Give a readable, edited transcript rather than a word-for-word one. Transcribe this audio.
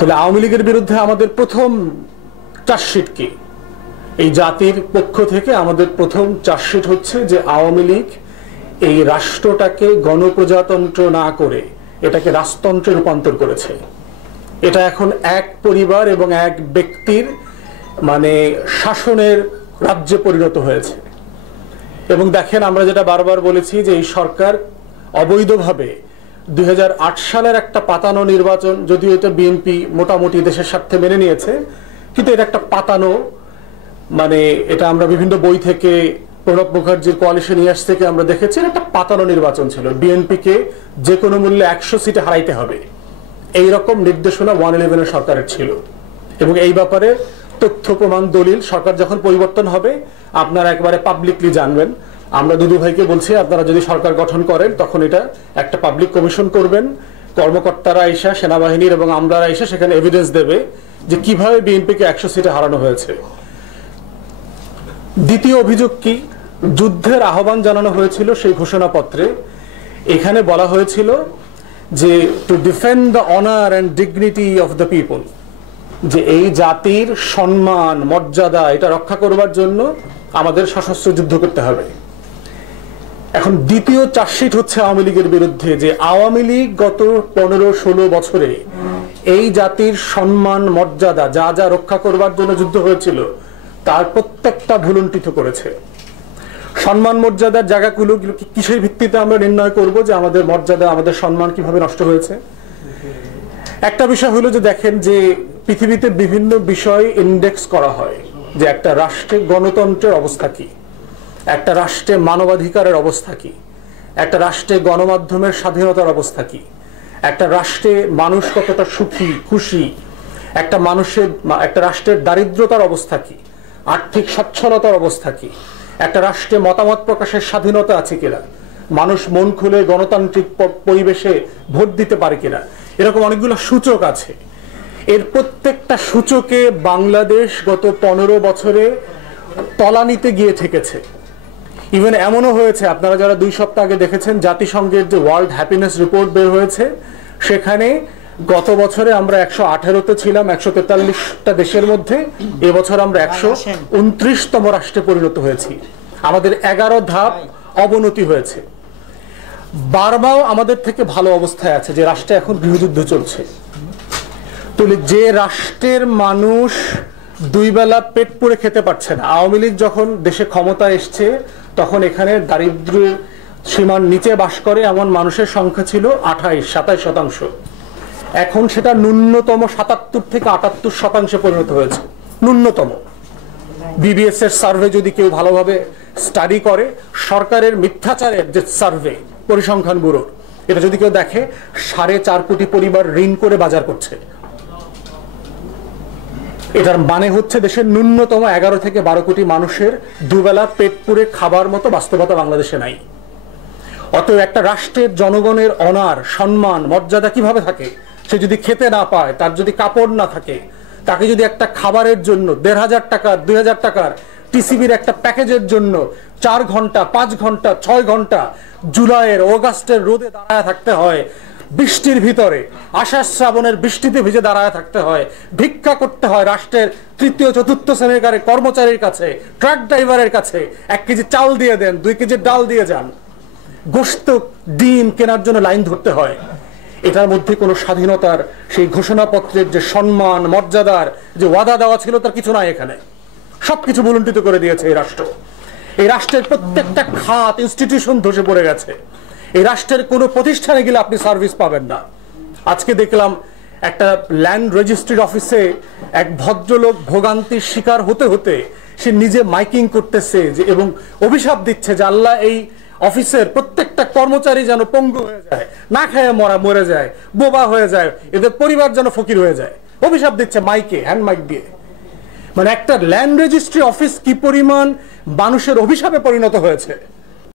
তাহলে আওয়ামী লীগের বিরুদ্ধে আমাদের প্রথম চার্জশিট কি? এই জাতির পক্ষ থেকে আমাদের প্রথম চার্জশিট হচ্ছে যে আওয়ামী লীগ এই রাষ্ট্রটাকে গণপ্রজাতন্ত্র না করে এটাকে রাজতন্ত্রে রূপান্তর করেছে। এটা এখন এক পরিবার এবং এক ব্যক্তির মানে শাসনের রাজ্যে পরিণত হয়েছে। এবং দেখেন, আমরা যেটা বারবার বলেছি যে এই সরকার অবৈধভাবে 2008 সালের একটা পাতানো নির্বাচন, যদিও এটা বিএনপি মোটামুটি দেশের স্বার্থে মেনে নিয়েছে, কিন্তু এটা একটা পাতানো, মানে এটা আমরা বিভিন্ন বই থেকে, প্রণব মুখার্জির কোয়ালিশন ইয়ার্স থেকে আমরা দেখেছি একটা পাতানো নির্বাচন ছিল। বিএনপিকে যে কোনো মূল্যে 100 সিটে হারাইতে হবে, এইরকম নির্দেশনা 111 সরকারের ছিল। এবং এই ব্যাপারে তথ্য প্রমাণ দলিল সরকার যখন পরিবর্তন হবে আপনারা একবারে পাবলিকলি জানবেন। আমরা দুদু ভাইকে বলছি, আপনারা যদি সরকার গঠন করেন তখন এটা একটা পাবলিক কমিশন করবেন, কর্মকর্তারা এসে, সেনাবাহিনীর এবং আমলারা এসে সেখানে এভিডেন্স দেবে যে কিভাবে বিএনপিকে 100 সিটে হারানো হয়েছে। দ্বিতীয় অভিযোগ কি? যুদ্ধের আহ্বান জানানো হয়েছিল সেই ঘোষণাপত্রে। এখানে বলা হয়েছিল যে to defend the honour and dignity of the people, যে এই জাতির সম্মান মর্যাদা এটা রক্ষা করবার জন্য আমাদের সশস্ত্র যুদ্ধ করতে হবে। এখন দ্বিতীয় চার্জশিট হচ্ছে আওয়ামী লীগের বিরুদ্ধে যে আওয়ামী লীগ গত 15-16 বছরে এই জাতির সম্মান মর্যাদা যা যা রক্ষা করবার জন্য যুদ্ধ হয়েছিল তার প্রত্যেকটা ভুলুণ্ঠিত করেছে। সম্মান মর্যাদার জায়গাগুলো কিসের ভিত্তিতে আমরা নির্ণয় করব যে আমাদের মর্যাদা, আমাদের সম্মান কিভাবে নষ্ট হয়েছে? একটা বিষয় হলো যে দেখেন যে পৃথিবীতে বিভিন্ন বিষয় ইন্ডেক্স করা হয়, যে একটা রাষ্ট্রে গণতন্ত্রের অবস্থা কি, একটা রাষ্ট্রে মানবাধিকারের অবস্থা কি, একটা রাষ্ট্রে গণমাধ্যমের স্বাধীনতার অবস্থা কি, একটা রাষ্ট্রে মানুষ কতটা সুখী খুশি, একটা রাষ্ট্রের দারিদ্রতার অবস্থা কি, আর্থিক সচ্ছলতার অবস্থা কি, একটা রাষ্ট্রে মতামত প্রকাশের স্বাধীনতা আছে কিনা, মানুষ মন খুলে গণতান্ত্রিক পরিবেশে ভোট দিতে পারে কিনা, এরকম অনেকগুলো সূচক আছে। এর প্রত্যেকটা সূচকে বাংলাদেশ গত 15 বছরে তলানিতে গিয়ে ঠেকেছে। ইভেন এমনও হয়েছে, আপনারা যারা 2 সপ্তাহ আগে দেখেছেন জাতিসংঘের যে ওয়ার্ল্ড হ্যাপিনেস রিপোর্ট বের হয়েছে, সেখানে গত বছরে আমরা 118তে ছিলাম 143টা দেশের মধ্যে, এবছর আমরা 129তম রাষ্ট্রে পরিণত হয়েছি। আমাদের 11 ধাপ অবনতি হয়েছে। বার্মাও আমাদের থেকে ভালো অবস্থায় আছে, যে রাষ্ট্রে এখন গৃহযুদ্ধ চলছে। তাহলে যে রাষ্ট্রের মানুষ 2 বেলা পেট পুড়ে খেতে পারছে না, আওয়ামী লীগ যখন দেশে ক্ষমতা এসছে তখন এখানে দারিদ্র্যের সীমার নিচে বাস করে এমন মানুষের সংখ্যা ছিল 27-27%। এখন সেটা ন্যূনতম 77 থেকে 78% পরিণত হয়েছে, ন্যূনতম। বিবিএস এর সার্ভে যদি কেউ ভালোভাবে স্টাডি করে, সরকারের মিথ্যাচারের যে সার্ভে পরিসংখ্যান ব্যুরো, এটা যদি কেউ দেখে, 4.5 কোটি পরিবার ঋণ করে বাজার করছে। এটার মানে হচ্ছে দেশের ন্যূনতম 11 থেকে 12 কোটি মানুষের দুবেলা পেট পুড়ে খাবার মতো বাস্তবতা বাংলাদেশে নাই। অতএব একটা রাষ্ট্রের জনগণের অনার, সম্মান, মর্যাদা কিভাবে থাকে? সে যদি খেতে না পায়, তার যদি কাপড় না থাকে, তাকে যদি একটা খাবারের জন্য 1500 টাকার 2000 টাকার টিসিবির একটা প্যাকেজের জন্য 4 ঘন্টা 5 ঘন্টা 6 ঘন্টা জুলাইয়ের অগাস্টের রোদে দাঁড়ায় থাকতে হয়, বৃষ্টির ভিতরে আষাঢ় শ্রাবণের বৃষ্টিতে ভিজে দাঁড়ায় থাকতে হয়, ভিক্ষা করতে হয় রাষ্ট্রের 3য় 4র্থ শ্রেণীর কর্মচারীর কাছে, ট্রাক ড্রাইভারের কাছে 1 কেজি চাল দিয়ে দেন, 2 কেজি ডাল দিয়ে যান, গোশত ডিম কেনার জন্য লাইন ধরতে হয়। এটার মধ্যে কোনো স্বাধীনতার সেই ঘোষণাপত্রের যে সম্মান মর্যাদার যে ওয়াদা দেওয়া ছিল তার কিছু নাই। এখানে সবকিছু ভুলুণ্ঠিত করে দিয়েছে এই রাষ্ট্র। এই রাষ্ট্রের প্রত্যেকটা খাত, ইনস্টিটিউশন ধসে পড়ে গেছে। এই রাষ্ট্রের কোনো প্রতিষ্ঠানে গেলে আপনি সার্ভিস পাবেন না। আজকে দেখলাম একটা ল্যান্ড রেজিস্ট্রির অফিসে এক ভদ্রলোক ভোগান্তির শিকার হতে হতে সে নিজে মাইকিং করতেছে যে এবং অভিশাপ দিচ্ছে যে আল্লাহ এই অফিসের প্রত্যেকটা কর্মচারী যেন পঙ্গু হয়ে যায়, না খেয়ে মরে যায়, বোবা হয়ে যায়, এদের পরিবার যেন ফকির হয়ে যায়। অভিশাপ দিচ্ছে মাইকে, হ্যান্ড মাইক দিয়ে। মানে একটা ল্যান্ড রেজিস্ট্রি অফিস কি পরিমাণ মানুষের অভিশাপে পরিণত হয়েছে।